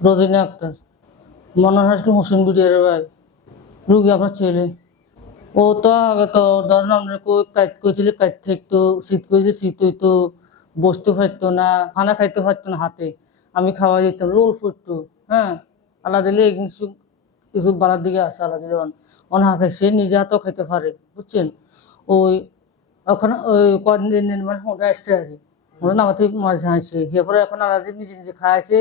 রোজিনা আক্তার। মনোহর হাসকে মুসলিম বিডিয়ার ভাই? রুগী আপনার ছেলে। ও তো আগে তো ধরেন আমরা কই কাট কইছিলে কাট থাকতো, শীত কইলে শীত হইতো, বসতে পারতো না, খানা খাইতে পারতো না হাতে। আমি খাওয়া দিতাম, রোল ফুটতো হ্যাঁ? আল্লাহ দিলে কিছু কিছু বাড়ার দিকে আসে আল্লাহ দিলে অনা খাই সে নিজে হাতেও খাইতে পারে, বুঝছেন? ওই, ওখানে ওই কদিন দিন মানে আসছে আর কি। ওরা নামাতে মাঝে আসছে এরপরে এখন আলাদা নিজে নিজে খাইছে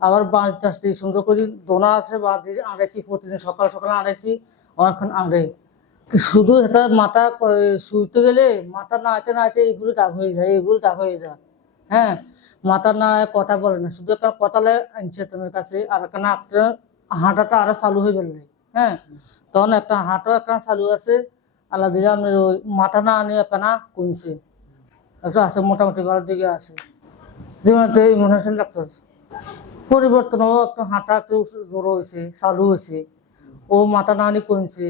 আবার বাঁশ টাঁচটি সুন্দর করে দোনা আছে বা দিয়ে আড়াইছি, প্রতিদিন সকাল সকাল আড়াইছি, অনেকক্ষণ আড়ে। শুধু এটা মাথা শুইতে গেলে মাথা না নাড়াতে নাড়াতে এগুলো দাগ হয়ে যায়, এগুলো দাগ হয়ে যায়। হ্যাঁ মাথা না কথা বলে না, শুধু একটা কথালে আনছে তোমার কাছে, আর একটা একটা হাঁটাটা আরও চালু হয়ে গেল। হ্যাঁ তখন একটা হাঁটও একটা চালু আছে, আল্লাহ দিলে আপনার ওই মাথা না আনি একটা না কমছে। একটা আছে, মোটামুটি ভালোর দিকে আছে। যেমন মনে হচ্ছে ডাক্তার। পরিবর্তন ও একটু হাঁটা একটু জোর হয়েছে, চালু হয়েছে। ও মাথা নানি কমছে।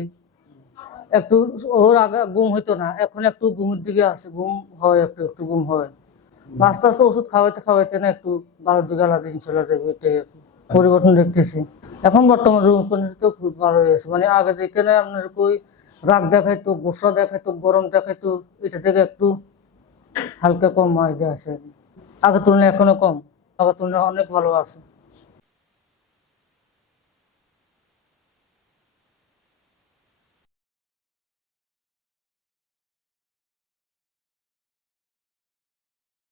একটু ওর আগে ঘুম হইতো না, এখন একটু ঘুমের দিকে আছে, ঘুম হয় একটু একটু ঘুম হয়। আস্তে আস্তে ওষুধ খাওয়াইতে খাওয়াইতে না একটু বারোর দিকে আলাদা দিন চলে যাবে, এটাই পরিবর্তন দেখতেছি। এখন বর্তমান রুম তো খুব ভালো হয়েছে মানে আগে যেখানে আপনার কই রাগ দেখাইতো গোসা দেখাইতো, গরম দেখাইতো, এটা থেকে একটু হালকা কম হয় আছে। আগের তুলনায় এখনও কম। আগের তোমরা অনেক ভালো আছে